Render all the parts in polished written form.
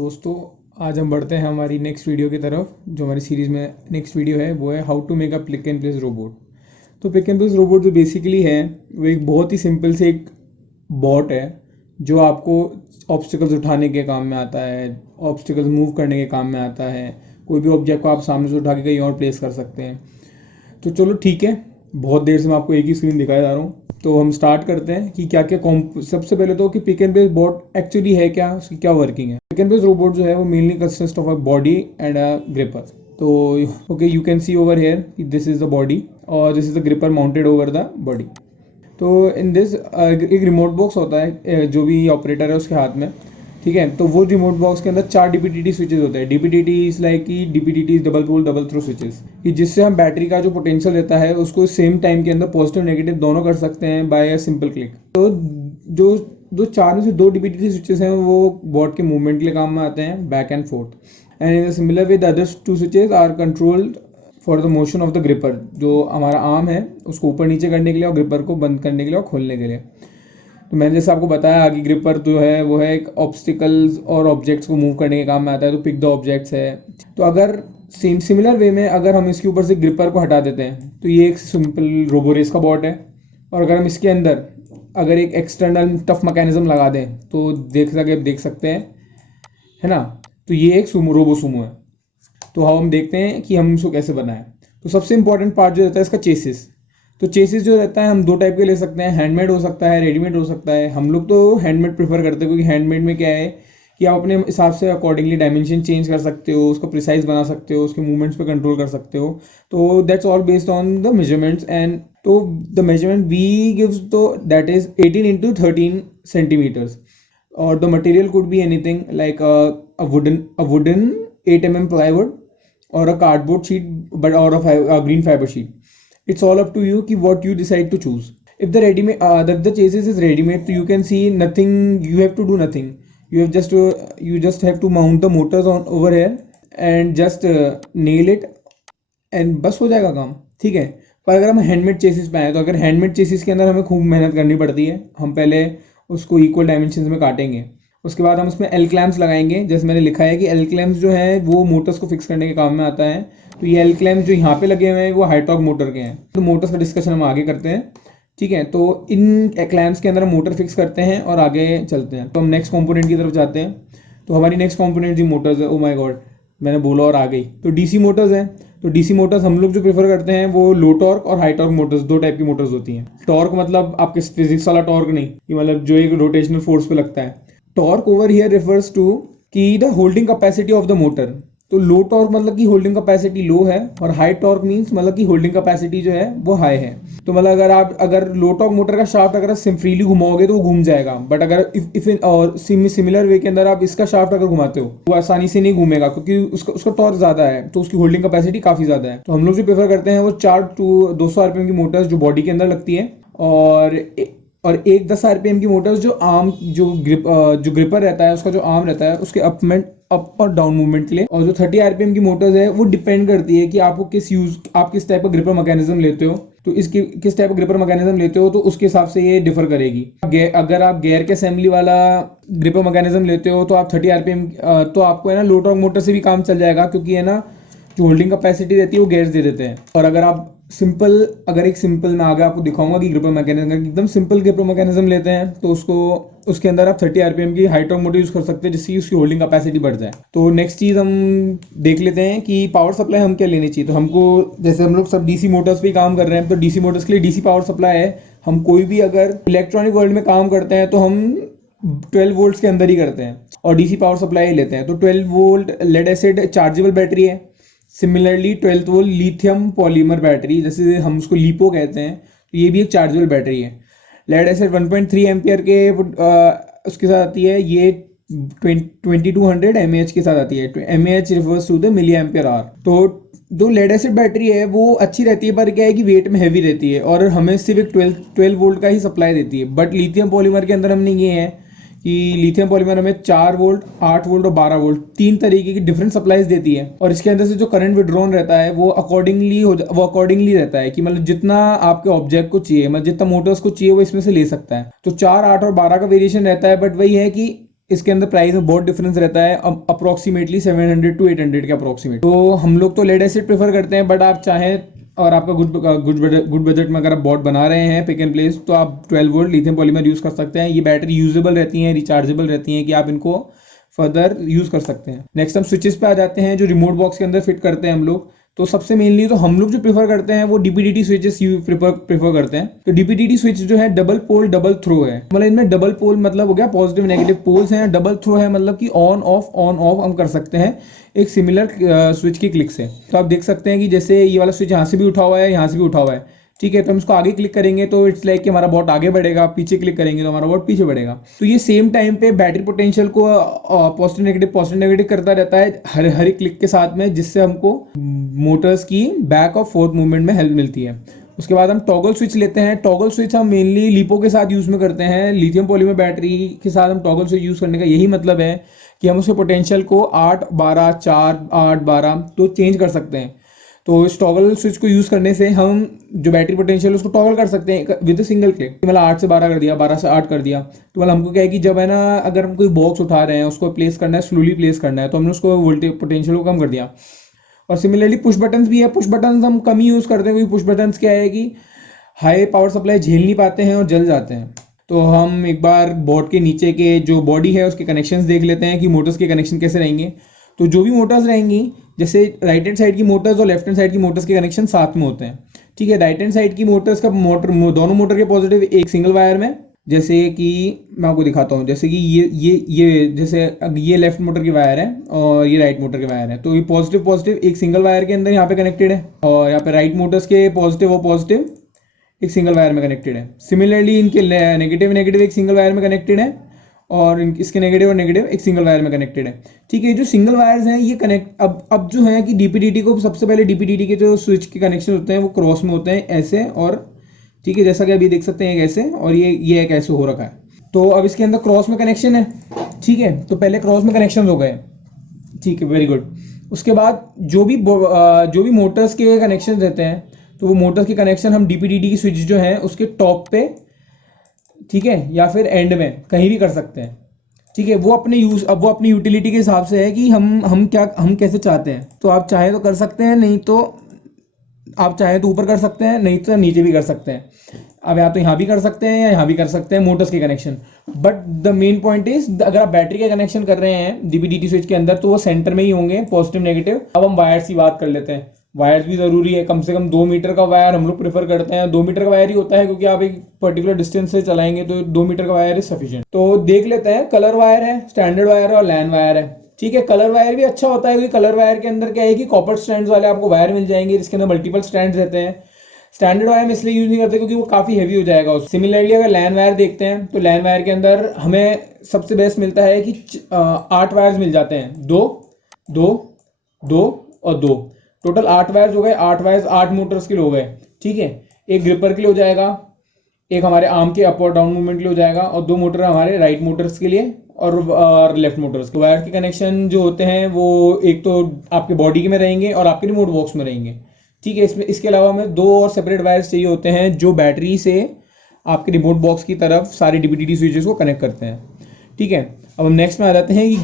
दोस्तों, आज हम बढ़ते हैं हमारी नेक्स्ट वीडियो की तरफ। जो हमारी सीरीज़ में नेक्स्ट वीडियो है वो है how to make a pick and place robot. तो पिक एंड प्लेस रोबोट जो बेसिकली है वो एक बहुत ही सिंपल से एक बॉट है जो आपको ऑब्स्टिकल्स उठाने के काम में आता है, ऑब्स्टिकल्स मूव करने के काम में आता है। कोई भी ऑब्जेक्ट को आप सामने से उठा के कहीं और प्लेस कर सकते हैं। तो चलो ठीक है, बहुत देर से मैं आपको एक ही स्क्रीन दिखाया जा रहा हूँ, तो हम स्टार्ट करते हैं कि क्या क्या सबसे पहले तो कि pick and place bot actually है क्या, उसकी क्या वर्किंग है। पिक एंड प्लेस रोबोट जो है वो mainly consist of a body and a gripper. तो okay, you can see over here this is the body और this is the gripper mounted over the body. तो in this एक remote box होता है जो भी ऑपरेटर है उसके हाथ में, ठीक है। तो वो रिमोट बॉक्स के अंदर 4 डीपीटीटी स्विचेस होते हैं। डीपीटीटी इज लाइक कि DPTT is double pole double throw switches, कि जिससे हम बैटरी का जो पोटेंशियल रहता है उसको सेम टाइम के अंदर पॉजिटिव नेगेटिव दोनों कर सकते हैं बाय अ सिंपल क्लिक। तो जो जो 4 में से 2 डीपीटीटी स्विचेस हैं वो बॉट के मूवमेंट के लिए काम में आते हैं, back and forth. And in similar way the other 2 switches are controlled for the motion of the gripper. जो हमारा आर्म है उसको ऊपर नीचे करने के लिए और ग्रिपर को बंद करने के लिए और खोलने के लिए। तो मैंने जैसे आपको बताया आगे, ग्रिपर जो है वो है एक ऑब्स्टिकल्स और ऑब्जेक्ट्स को मूव करने के काम में आता है। तो पिक द ऑब्जेक्ट्स है। तो अगर सिमिलर वे में अगर हम इसके ऊपर से ग्रिपर को हटा देते हैं तो ये एक सिंपल रोबोरेस का बॉट है। और अगर हम इसके अंदर अगर एक एक्सटर्नल टफ मैकेनिज्म लगा दें तो देख सकते हैं, है ना। तो ये एक रोबो सुमो है। तो हम देखते हैं कि हम इसको कैसे बनाएं। तो सबसे इंपॉर्टेंट पार्ट जो रहता है इसका चेसिस। तो चेसिस जो रहता है हम 2 टाइप के ले सकते हैं, हैंडमेड हो सकता है, रेडीमेड हो सकता है। हम लोग तो हैंडमेड प्रेफर करते हैं क्योंकि हैंडमेड में क्या है कि आप अपने हिसाब से अकॉर्डिंगली डायमेंशन चेंज कर सकते हो, उसको प्रिसाइज बना सकते हो, उसके मूवमेंट्स पे कंट्रोल कर सकते हो। तो that's all based on the measurements. And तो द मेजरमेंट वी गिव्स तो दैट इज 18 into 13 सेंटीमीटर्स। और the material could be anything like a wooden 8 mm plywood or a cardboard sheet, but or a green fiber sheet. It's all up to you कि what you decide to choose. If the ready-made the chassis is ready-made, so you can see nothing. You have to do nothing. You just have to mount the motors on over here and just nail it and बस हो जाएगा काम, ठीक है। पर अगर हम handmade chassis पे आए तो अगर हैंडमेड चेसिस के अंदर हमें खूब मेहनत करनी पड़ती है। हम पहले उसको इक्वल डायमेंशन में काटेंगे, उसके बाद हम उसमें एल क्लैम्प्स लगाएंगे। जैसे मैंने लिखा है कि एल क्लैम्प्स जो है वो मोटर्स को फिक्स करने के काम में आता है। तो ये एल क्लैम्प्स जो यहाँ पे लगे हुए हैं वो हाई टॉर्क मोटर के हैं। तो मोटर्स का डिस्कशन हम आगे करते हैं, ठीक है। तो इन क्लैम्प्स के अंदर हम मोटर फिक्स करते हैं और आगे चलते हैं। तो हम नेक्स्ट कंपोनेंट की तरफ जाते हैं। तो हमारी नेक्स्ट कंपोनेंट जी मोटर्स है। ओ माय गॉड, मैंने बोला और आ गई। तो डीसी मोटर्स हैं। तो डीसी मोटर्स हम लोग जो प्रेफर करते हैं वो लो टॉर्क और हाई टॉर्क मोटर्स, 2 टाइप की मोटर्स होती हैं। टॉर्क मतलब आपके फिजिक्स वाला टॉर्क नहीं, कि मतलब जो एक रोटेशनल फोर्स पे लगता है। Torque over here refers to कि the holding capacity of the motor. तो लो टॉर्क मतलब कि होल्डिंग कैपेसिटी लो है और हाई टॉर्क मींस मतलब कि होल्डिंग कैपेसिटी जो है वो हाई है। तो मतलब अगर लो टॉर्क मोटर का शाफ्ट अगर फ्रीली घुमाओगे तो वो घूम जाएगा, बट अगर इफ और सिमिलर वे के अंदर आप इसका शाफ्ट अगर घुमाते हो वो आसानी से नहीं घूमेगा क्योंकि उसका टॉर्क ज्यादा है, तो उसकी होल्डिंग कैपेसिटी काफी ज्यादा है। तो हम लोग जो प्रेफर करते हैं वो 4 to 200 RPM की मोटर्स जो बॉडी के अंदर लगती है, और एक 10 RPM की मोटर्स जो आर्म जो ग्रिपर रहता है उसका जो आर्म रहता है उसके अप और डाउन मूवमेंट के लिए। और जो 30 RPM की मोटर्स है वो डिपेंड करती है कि आपको आप किस टाइप का ग्रिपर मैकेनिज्म लेते हो। तो इसकी किस टाइप का ग्रिपर मैकेनिज्म लेते हो तो उसके हिसाब से ये डिफर करेगी। अगर आप गेयर के असेंबली वाला ग्रिपर मैकेनिज्म लेते हो तो आप 30 RPM तो आपको है ना लो टॉर्क मोटर से भी काम चल जाएगा, क्योंकि है ना जो होल्डिंग कैपेसिटी रहती है वो गेयर्स दे देते हैं। और अगर एक सिंपल मैं आगे आपको दिखाऊंगा कि ग्रिपर मैकेनिज्म एकदम सिंपल ग्रिपर मैकेनिज्म लेते हैं तो उसके अंदर आप 30 RPM की हाई टॉर्क मोटर यूज कर सकते हैं जिससे उसकी होल्डिंग कैपेसिटी बढ़ जाए। तो नेक्स्ट चीज हम देख लेते हैं कि पावर सप्लाई हम क्या लेनी चाहिए। तो हमको जैसे हम लोग सब डीसी मोटर्स पे काम कर रहे हैं तो डीसी मोटर्स के लिए डीसी पावर सप्लाई है। हम कोई भी अगर इलेक्ट्रॉनिक वर्ल्ड में काम करते हैं तो हम 12 वोल्ट्स के अंदर ही करते हैं और डीसी पावर सप्लाई लेते हैं। तो 12 volt lead acid chargeable battery है। Similarly 12 volt lithium polymer battery, जैसे हम उसको लिपो कहते हैं, तो ये भी एक चार्जेबल बैटरी है। लेड एसिड 1.3 एम्पियर के उसके साथ आती है। ये 2200 mAh के साथ आती है। mAh refers to the milliampere hour. तो जो लेड एसिड बैटरी है वो अच्छी रहती है, पर क्या है कि वेट में हैवी रहती है और हमें सिर्फ एक 12 वोल्ट का ही सप्लाई देती है। बट लिथियम पॉलीमर के अंदर हमने ये है कि लिथियम पॉलीमर हमें 4 वोल्ट, 8 वोल्ट और 12 वोल्ट 3 तरीके की डिफरेंट सप्लाईज देती है। और इसके अंदर से जो करंट विड्रॉन रहता है वो अकॉर्डिंगली रहता है कि मतलब जितना आपके ऑब्जेक्ट को चाहिए, मतलब जितना मोटर्स को चाहिए वो इसमें से ले सकता है। तो 4, 8 और 12 का वेरिएशन रहता है, बट वही है कि इसके अंदर प्राइस में बहुत डिफरेंस रहता है, अप्रोक्सीमेटली 700 to 800 के अप्रोक्सीमेट। तो हम लोग तो लेड एसिड प्रेफर करते हैं, बट आप चाहें और आपका गुड बजट में अगर आप बोट बना रहे हैं पिक एंड प्लेस, तो आप 12 वोल्ट लिथियम पॉलीमर यूज़ कर सकते हैं। ये बैटरी यूजेबल रहती हैं, रिचार्जेबल रहती हैं, कि आप इनको फर्दर यूज़ कर सकते हैं। नेक्स्ट हम स्विचेस पे आ जाते हैं जो रिमोट बॉक्स के अंदर फिट करते हैं हम लोग। तो सबसे मेनली तो हम लोग जो प्रेफर करते हैं वो डीपीडीटी स्विचेस प्रेफर करते हैं। तो डीपीडीटी स्विच जो है डबल पोल डबल थ्रो है, मतलब इनमें डबल पोल मतलब हो गया पॉजिटिव नेगेटिव पोल्स हैं, डबल थ्रो है मतलब कि ऑन ऑफ हम कर सकते हैं एक सिमिलर स्विच की क्लिक से। तो आप देख सकते हैं कि जैसे ये वाला स्विच यहाँ से भी उठा हुआ है, यहाँ से भी उठा हुआ है, ठीक है। तो हम इसको आगे क्लिक करेंगे तो इट्स लाइक कि हमारा बॉट आगे बढ़ेगा, पीछे क्लिक करेंगे तो हमारा बॉट पीछे बढ़ेगा। तो ये सेम टाइम पे बैटरी पोटेंशियल को पॉजिटिव नेगेटिव करता रहता है हर एक क्लिक के साथ में, जिससे हमको मोटर्स की बैक और फोर्थ मूवमेंट में हेल्प मिलती है। उसके बाद हम टॉगल स्विच लेते हैं। टॉगल स्विच हम मेनली लिपो के साथ यूज़ में करते हैं। लिथियम पॉलीमर बैटरी के साथ हम टॉगल स्विच यूज़ करने का यही मतलब है कि हम उसके पोटेंशियल को 8 12 4 8 12 तो चेंज कर सकते हैं। तो इस टॉगल स्विच को यूज़ करने से हम जो बैटरी पोटेंशियल उसको टॉगल कर सकते हैं विद अ सिंगल क्लिक। मतलब 8 से 12 कर दिया, 12 से 8 कर दिया। तो मतलब हमको क्या है कि जब है ना, अगर हम कोई बॉक्स उठा रहे हैं, उसको प्लेस करना है, स्लोली प्लेस करना है, तो हमने उसको वोल्टेज पोटेंशियल को कम कर दिया। और सिमिलरली पुश बटन्स भी है। पुश बटन्स हम कम ही यूज़ करते हैं, क्योंकि पुश बटन्स क्या है कि हाई पावर सप्लाई झेल नहीं पाते हैं और जल जाते हैं। तो हम एक बार बोर्ड के नीचे के जो बॉडी है उसके कनेक्शंस देख लेते हैं कि मोटर्स के कनेक्शन कैसे रहेंगे। तो जो भी मोटर्स रहेंगी, जैसे राइट हैंड साइड की मोटर्स और लेफ्ट हैंड साइड की मोटर्स के कनेक्शन साथ में होते हैं, ठीक है। राइट हैंड साइड की मोटर्स का दोनों मोटर के पॉजिटिव एक सिंगल वायर में, जैसे कि मैं आपको दिखाता हूँ, जैसे कि ये जैसे ये लेफ्ट मोटर की वायर है और ये राइट मोटर की वायर है। तो ये पॉजिटिव एक सिंगल वायर के अंदर यहाँ पे कनेक्टेड है, और यहाँ पे राइट मोटर्स के पॉजिटिव एक सिंगल वायर में कनेक्टेड है। सिमिलरली इनके नेगेटिव एक सिंगल वायर में कनेक्टेड है, और इसके नेगेटिव एक सिंगल वायर में कनेक्टेड है, ठीक है। जो सिंगल वायर्स हैं ये कनेक्ट अब जो है कि डीपीडीटी को सबसे पहले डीपीडीटी के जो स्विच के कनेक्शन होते हैं वो क्रॉस में होते हैं ऐसे, और ठीक है, जैसा कि अभी देख सकते हैं एक ऐसे और ये एक ऐसे हो रखा है। तो अब इसके अंदर क्रॉस में कनेक्शन है, ठीक है। तो पहले क्रॉस में कनेक्शन हो गए, ठीक है, वेरी गुड। उसके बाद जो भी मोटर्स के कनेक्शन रहते हैं, तो वो मोटर्स के कनेक्शन हम डीपीडीटी की स्विच जो है उसके टॉप पे, ठीक है, या फिर एंड में कहीं भी कर सकते हैं, ठीक है। वो अपनी यूटिलिटी के हिसाब से है कि हम कैसे चाहते हैं। तो आप चाहे तो कर सकते हैं, नहीं तो आप चाहे तो ऊपर कर सकते हैं, नहीं तो नीचे भी कर सकते हैं। अब या तो यहाँ भी कर सकते हैं या यहाँ भी कर सकते हैं मोटर्स के connection. But the main point is, अगर आप बैटरी के कनेक्शन कर रहे हैं डीपीडीटी स्विच के अंदर, तो वो सेंटर में ही होंगे, पॉजिटिव नेगेटिव। अब हम वायर्स की बात कर लेते हैं। वायर्स भी ज़रूरी है, कम से कम 2 मीटर का वायर हम लोग प्रेफर करते हैं। 2 मीटर का वायर ही होता है, क्योंकि आप एक पर्टिकुलर डिस्टेंस से चलाएंगे तो 2 मीटर का वायर इज सफिशिएंट। तो देख लेते हैं, कलर वायर है, स्टैंडर्ड वायर है और लैन वायर है, ठीक है। कलर वायर भी अच्छा होता है, क्योंकि कलर वायर के अंदर क्या है कि कॉपर स्टैंड्स वाले आपको वायर मिल जाएंगे, जिसके अंदर मल्टीपल स्टैंड्स रहते हैं। स्टैंडर्ड वायर में इसलिए यूज नहीं करते क्योंकि वो काफ़ी हैवी हो जाएगा। सिमिलरली अगर लैन वायर देखते हैं, तो लैन वायर के अंदर हमें सबसे बेस्ट मिलता है कि 8 वायर्स मिल जाते हैं, 2 2 2 और 2, टोटल 8 वायर्स हो गए। 8 वायर्स 8 मोटर्स के लिए हो गए, ठीक है। एक ग्रिपर के लिए हो जाएगा, एक हमारे आर्म के अप और डाउन मूवमेंट के लिए हो जाएगा, और 2 मोटर हमारे राइट मोटर्स के लिए और लेफ्ट मोटर्स के। वायर के कनेक्शन जो होते हैं वो एक तो आपके बॉडी के में रहेंगे और आपके रिमोट बॉक्स में रहेंगे, ठीक है। इसके अलावा हमें 2 और सेपरेट वायर्स चाहिए होते हैं, जो बैटरी से आपके रिमोट बॉक्स की तरफ सारे डीपीडीटी स्विचेस को कनेक्ट करते हैं, ठीक है। अब हम नेक्स्ट में आ जाते हैं कि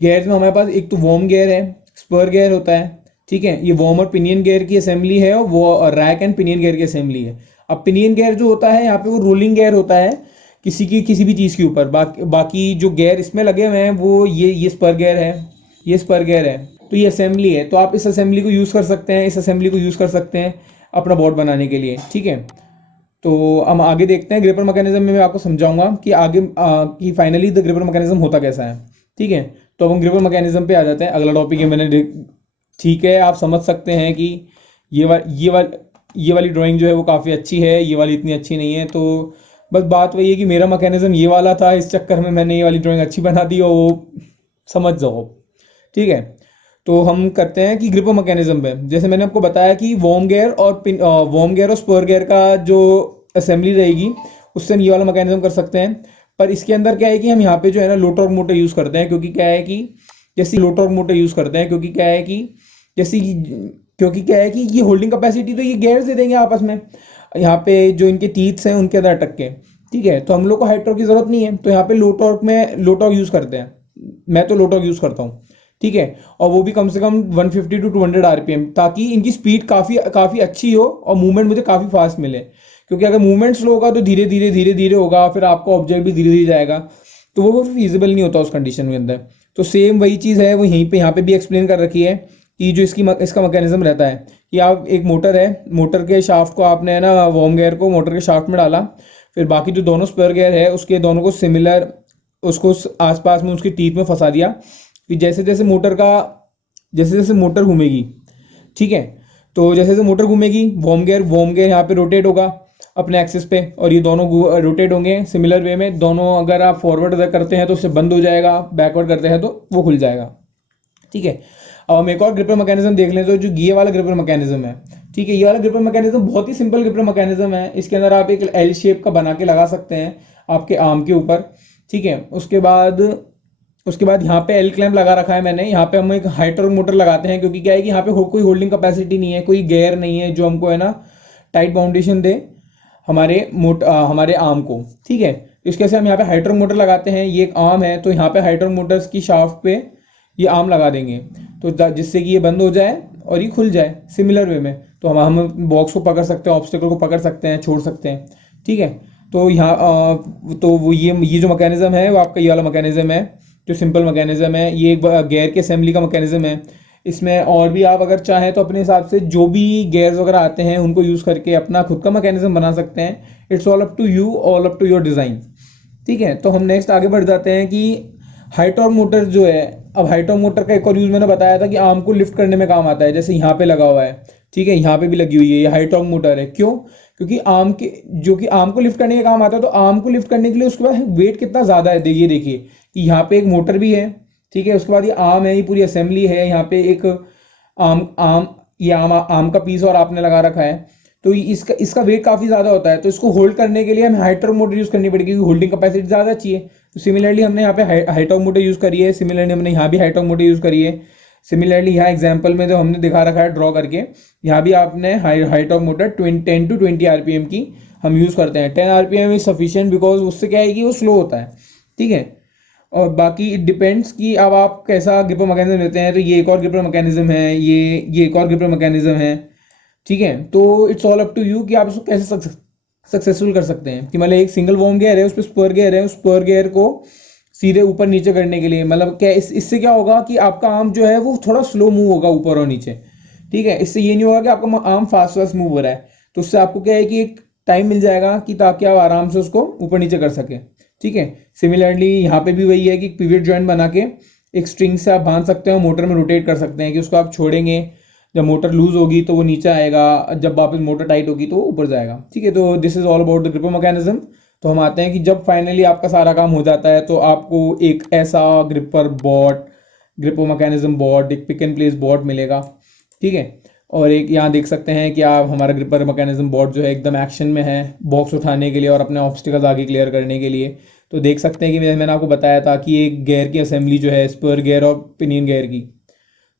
गेयर्स में हमारे पास एक तो वॉर्म गेयर है, स्पर गेयर होता है, ठीक है। ये वॉर्म और पिनियन गेयर की असेंबली है, और वो रैक एंड पिनियन गेयर की असेंबली है। अब पिनियन गेयर जो होता है यहाँ पे वो रोलिंग गेयर होता है किसी भी चीज़ के ऊपर। बाकी जो गेयर इसमें लगे हुए हैं वो ये स्पर गेयर है, ये स्पर गेयर है। तो ये असेंबली है, तो आप इस असेंबली को यूज़ कर सकते हैं, इस असेंबली को यूज़ कर सकते हैं अपना बोर्ड बनाने के लिए, ठीक है। तो हम आगे देखते हैं ग्रिपर मैकेनिज्म में मैं आपको समझाऊंगा कि आगे कि फाइनली द ग्रिपर मैकेनिज्म होता कैसा है, ठीक है। तो अब हम ग्रिपर मैकेनिज्म पे आ जाते हैं। अगला टॉपिक है मैंने, ठीक है, आप समझ सकते हैं कि ये वाली ड्राइंग जो है वो काफ़ी अच्छी है, ये वाली इतनी अच्छी नहीं है। तो बस बात वही है कि मेरा मैकेनिज्म ये वाला था, इस चक्कर में मैंने ये वाली ड्राइंग अच्छी बना दी, और वो समझ जाओ, ठीक है। तो हम करते हैं कि ग्रिपर मैकेनिज्म पे, जैसे मैंने आपको बताया कि वॉर्म गेयर और स्पर गेयर का जो असेंबली रहेगी, उससे हम ये वाला मैकेनिज्म कर सकते हैं। पर इसके अंदर क्या है कि हम यहाँ पे जो है ना लो टॉर्क मोटर यूज़ करते हैं, क्योंकि क्या है कि जैसे लो टॉर्क मोटर यूज़ करते हैं, क्योंकि क्या है कि ये होल्डिंग कैपेसिटी तो ये गेयर्स दे देंगे आपस में, यहाँ पे जो इनके टीथ्स हैं उनके अंदर अटक के, ठीक है, तो हम लोग को हाई टॉर्क की ज़रूरत नहीं है, तो यहाँ पे लो टॉर्क में लो टॉर्क यूज़ करते हैं। मैं तो लो टॉर्क यूज़ करता हूँ, ठीक है, और वो भी कम से कम 150 टू 200 आरपीएम, ताकि इनकी स्पीड काफ़ी काफ़ी अच्छी हो और मूवमेंट मुझे काफ़ी फास्ट मिले। क्योंकि अगर मूवमेंट स्लो होगा तो धीरे धीरे होगा, फिर आपका ऑब्जेक्ट भी धीरे धीरे जाएगा, तो वो फिजिबल नहीं होता उस कंडीशन के अंदर। तो सेम वही चीज़ है, वो यहीं पे यहाँ पे भी एक्सप्लेन कर रखी है कि जो इसका मैकेनिज्म रहता है कि आप एक मोटर है, मोटर के शाफ्ट को आपने है ना वार्म गियर को मोटर के शाफ्ट में डाला, फिर बाकी जो दोनों स्पर गियर है उसके दोनों को सिमिलर उसको आसपास में उसकी टीथ में फंसा दिया। फिर जैसे जैसे मोटर घूमेगी, ठीक है, तो जैसे जैसे मोटर घूमेगी वार्म गियर यहाँ पे रोटेट होगा अपने एक्सिस पे, और ये दोनों रोटेट होंगे सिमिलर वे में दोनों। अगर आप फॉरवर्ड करते हैं तो उससे बंद हो जाएगा, बैकवर्ड करते हैं तो वो खुल जाएगा, ठीक है। अब हम एक और ग्रिपर मैकेनिज्म देख लें, तो जो गियर वाला ग्रिपर मैकेनिज्म है, ठीक है, ये वाला ग्रिपर मैकेनिज्म बहुत ही सिंपल ग्रिपर मैकेनिज्म है। इसके अंदर आप एक एल शेप का बना के लगा सकते हैं आपके आर्म के ऊपर, ठीक है। उसके बाद यहाँ पे एल क्लैंप लगा रखा है मैंने। यहाँ पे हम एक हाई टॉर्क मोटर लगाते हैं, क्योंकि क्या है कि यहाँ पे कोई होल्डिंग कैपेसिटी नहीं है, कोई गियर नहीं है जो हमको है ना टाइट बाउंडेशन दे हमारे आर्म को, ठीक है। इसके से हम यहाँ पे हाई टॉर्क मोटर लगाते हैं। ये एक आर्म है, तो यहाँ पे हाई टॉर्क मोटर्स की शाफ्ट पे ये आर्म लगा देंगे, तो जिससे कि ये बंद हो जाए और ये खुल जाए सिमिलर वे में। तो हम बॉक्स को पकड़ सकते हैं, ऑब्स्टेकल को पकड़ सकते हैं, छोड़ सकते हैं, ठीक है। तो यहाँ तो वो ये जो मैकेनिज्म है वो आपका ये वाला मैकेनिज्म है, जो सिंपल मैकेनिज्म है। ये एक गियर के असेंबली का मैकेनिज्म है। इसमें और भी आप अगर चाहें तो अपने हिसाब से जो भी गियर्स वगैरह आते हैं उनको यूज़ करके अपना खुद का मैकेनिज्म बना सकते हैं। It's all up to you, all up to your design, ठीक है। तो हम नेक्स्ट आगे बढ़ जाते हैं कि हाई टॉर्क मोटर जो है। अब हाई टॉर्क मोटर का एक और यूज़ मैंने बताया था कि आर्म को लिफ्ट करने में काम आता है, जैसे यहाँ पे लगा हुआ है, ठीक है, यहाँ पे भी लगी हुई है, ये हाई टॉर्क मोटर है। क्यों? क्योंकि आर्म को लिफ्ट करने का काम आता है, तो आर्म को लिफ्ट करने के लिए उसके बाद वेट कितना ज़्यादा है, ये देखिए कि यहाँ पे एक मोटर भी है, ठीक है, उसके बाद ये आर्म है, ये पूरी असेंबली है, यहाँ पे एक आर्म आर्म ये आर्म का पीस और आपने लगा रखा है, तो इसका इसका वेट काफ़ी ज़्यादा होता है। तो इसको होल्ड करने के लिए हमें हाई टॉर्क मोटर यूज़ करनी पड़ेगी, क्योंकि होल्डिंग कैपेसिटी ज़्यादा चाहिए। तो सिमिलरली हमने यहाँ पे हाई टॉर्क मोटर यूज़ करी है, सिमिलरली हमने यहाँ भी हाई टॉर्क मोटर यूज़ करी है। सिमिलरली यहाँ एग्जाम्पल में जो हमने दिखा रखा है ड्रॉ करके, यहाँ भी आपने high torque motor 10 to 20 RPM की हम यूज़ करते हैं। 10 आरपीएम इज सफिशिएंट, बिकॉज उससे क्या है कि वो स्लो होता है, ठीक है। और बाकी इट डिपेंड्स कि अब आप कैसा ग्रिपर मैकेनिज्म लेते हैं। तो ये एक और ग्रिपर मैकेनिज्म है, ये एक और ग्रिपर मैकेनिज्म है, ठीक है। तो it's all up to you कि आप उसको कैसे सक्सेसफुल कर सकते हैं। कि मतलब एक सिंगल वॉर्म गियर है, उस पर स्पर गियर है, उस स्पर गियर को सीधे ऊपर नीचे करने के लिए, मतलब क्या इससे क्या होगा कि आपका आर्म जो है वो थोड़ा स्लो मूव होगा ऊपर और नीचे, ठीक है। इससे ये नहीं होगा कि आपका आर्म फास्ट फास्ट मूव हो रहा है। तो उससे आपको क्या है कि एक टाइम मिल जाएगा कि ताकि आप आराम से उसको ऊपर नीचे कर सकें, ठीक है। सिमिलरली यहाँ पे भी वही है कि पिवट जॉइंट बना के एक स्ट्रिंग से आप बांध सकते हो, मोटर में रोटेट कर सकते हैं कि उसको आप छोड़ेंगे, जब मोटर लूज होगी तो वो नीचे आएगा, जब वापस मोटर टाइट होगी तो वो ऊपर जाएगा, ठीक है। तो this is all about the gripper mechanism. तो हम आते हैं कि जब फाइनली आपका सारा काम हो जाता है तो आपको एक ऐसा ग्रिपर मैकेनिज्म बोर्ड, एक पिक एंड प्लेस बोर्ड मिलेगा, ठीक है। और एक यहाँ देख सकते हैं कि आप हमारा ग्रिपर मैकेनिज्म बोर्ड जो है एकदम एक्शन में है, बॉक्स उठाने के लिए और अपने ऑब्स्टिकल्स आगे क्लियर करने के लिए। तो देख सकते हैं कि मैंने आपको बताया था कि एक गियर की असेंबली जो है स्पर गियर और पिनियन गियर की,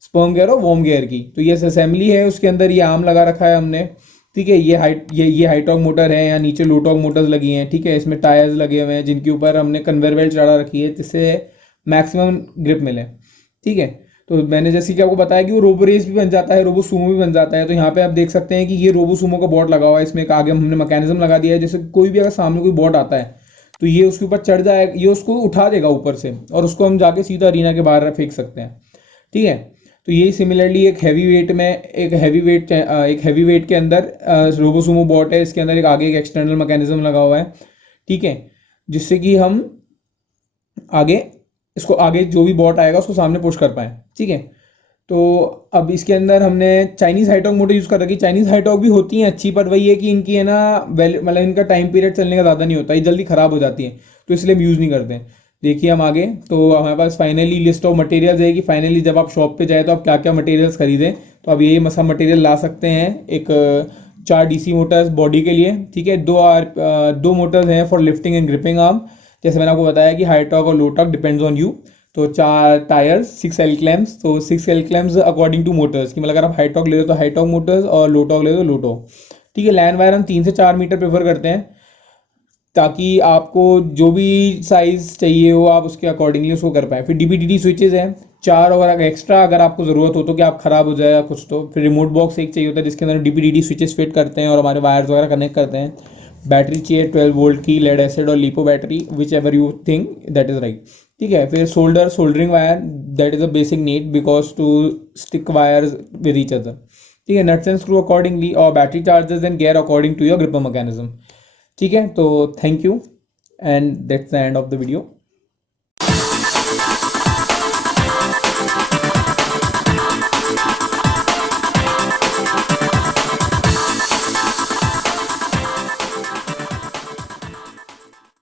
स्पर्म गियर और वॉर्म गियर की, तो ये असेंबली है, उसके अंदर ये आर्म लगा रखा है हमने, ठीक है। ये हाई टॉर्क मोटर है, या नीचे लो टॉर्क मोटर्स लगी हैं, ठीक है। इसमें टायर्स लगे हुए हैं जिनके ऊपर हमने कन्वेयर बेल्ट चढ़ा रखी है जिससे मैक्सिमम ग्रिप मिले, ठीक है। तो मैंने जैसे कि आपको बताया कि वो रोबो रेस भी बन जाता है, रोबो सूमो भी बन जाता है। तो यहाँ पे आप देख सकते हैं कि ये रोबो सूमो का बोर्ड लगा हुआ है, इसमें एक आगे हमने मैकेनिज्म लगा दिया है, जैसे कोई भी अगर सामने कोई बोर्ड आता है तो ये उसके ऊपर चढ़ जाएगा, ये उसको उठा देगा ऊपर से और उसको हम जाके सीधा अरीना के बाहर फेंक सकते हैं, ठीक है। तो यही सिमिलरली एक हैवी वेट के अंदर रोबो सूमो बोट है, इसके अंदर एक आगे एक एक्सटर्नल मैकेनिज्म लगा हुआ है, ठीक है, जिससे कि हम आगे जो भी बॉट आएगा उसको सामने पुश कर पाए, ठीक है। तो अब इसके अंदर हमने चाइनीज़ हाईटॉक मोटर यूज़ कर रखी। चाइनीज़ हाईटॉक भी होती हैं अच्छी, पर वही है कि इनकी है ना मतलब इनका टाइम पीरियड चलने का ज़्यादा नहीं होता, ये जल्दी ख़राब हो जाती है, तो इसलिए हम यूज़ नहीं करते हैं। देखिए हम आगे, तो हमारे पास फाइनली लिस्ट ऑफ मटेरियल्स है कि फाइनली जब आप शॉप पे जाए तो आप क्या क्या मटेरियल्स खरीदें। तो आप ये सब मटेरियल ला सकते हैं। एक 4 DC मोटर्स बॉडी के लिए, ठीक है, दो मोटर्स हैं for lifting and gripping arm, जैसे मैंने आपको बताया कि हाई टॉर्क और low torque depends on you. तो 4 टायर्स, 6 एल क्लैम्प्स, तो 6 L clamps according to motors की, मतलब अगर आप हाई टॉर्क ले रहे हो तो हाई टॉर्क मोटर्स और लो टॉर्क ले रहे हो लो टॉर्क, ठीक है। लैंड वायर हम 3 से 4 मीटर प्रेफर करते हैं, ताकि आपको जो भी साइज़ चाहिए हो आप उसके अकॉर्डिंगली उसको कर पाएँ। फिर DP/DD स्विचेज़ हैं 4, और अगर एक्स्ट्रा अगर आपको ज़रूरत हो तो कि आप ख़राब हो जाए या कुछ, तो फिर रिमोट बॉक्स एक चाहिए होता है जिसके अंदर DP/DD स्विचेस फिट करते हैं और हमारे वायर्स वगैरह कनेक्ट करते हैं। बैटरी चाहिए 12 वोल्ट की लेड एसिड और lipo battery, whichever you think that is right. ठीक है, फिर soldering wire, that is a basic need because to stick wires with each other. ठीक है, नट्स एंड स्क्रू अकॉर्डिंगली, और battery chargers and gear according to your gripper mechanism. ठीक है, तो thank you and that's the end of the video.